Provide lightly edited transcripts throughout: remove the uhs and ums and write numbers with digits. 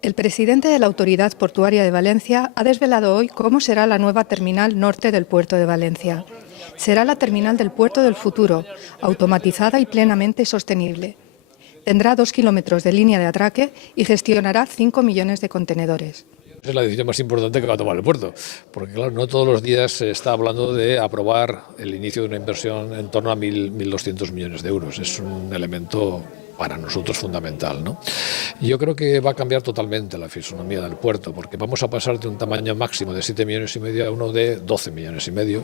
El presidente de la Autoridad Portuaria de Valencia ha desvelado hoy cómo será la nueva terminal norte del puerto de Valencia. Será la terminal del puerto del futuro, automatizada y plenamente sostenible. Tendrá 2 kilómetros de línea de atraque y gestionará 5 millones de contenedores. Es la decisión más importante que va a tomar el puerto, porque claro, no todos los días se está hablando de aprobar el inicio de una inversión en torno a 1.200 millones de euros. Es un elemento para nosotros fundamental, ¿no? Yo creo que va a cambiar totalmente la fisonomía del puerto, porque vamos a pasar de un tamaño máximo de 7 millones y medio a uno de 12 millones y medio.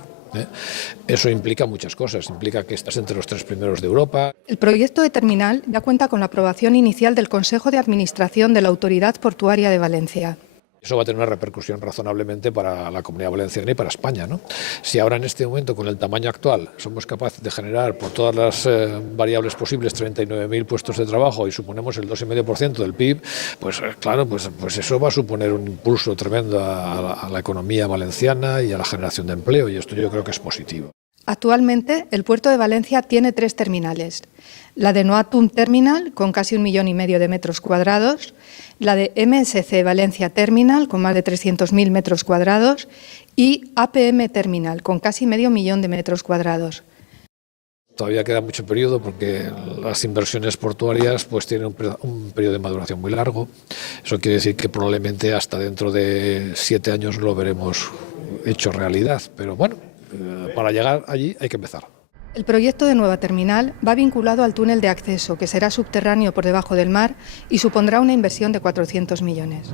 Eso implica muchas cosas, implica que estás entre los 3 primeros de Europa. El proyecto de terminal ya cuenta con la aprobación inicial del Consejo de Administración de la Autoridad Portuaria de Valencia. Eso va a tener una repercusión razonablemente para la Comunidad Valenciana y para España, ¿no? Si ahora en este momento, con el tamaño actual, somos capaces de generar por todas las variables posibles 39.000 puestos de trabajo y suponemos el 2,5% del PIB, pues claro, pues eso va a suponer un impulso tremendo a la economía valenciana y a la generación de empleo, y esto yo creo que es positivo. Actualmente, el puerto de Valencia tiene 3 terminales. La de Noatum Terminal, con casi 1,5 millones de metros cuadrados, la de MSC Valencia Terminal, con más de 300.000 metros cuadrados, y APM Terminal, con casi medio millón de metros cuadrados. Todavía queda mucho periodo porque las inversiones portuarias pues tienen un periodo de maduración muy largo. Eso quiere decir que probablemente hasta dentro de 7 años lo veremos hecho realidad, pero bueno, para llegar allí hay que empezar. El proyecto de nueva terminal va vinculado al túnel de acceso, que será subterráneo por debajo del mar y supondrá una inversión de 400 millones.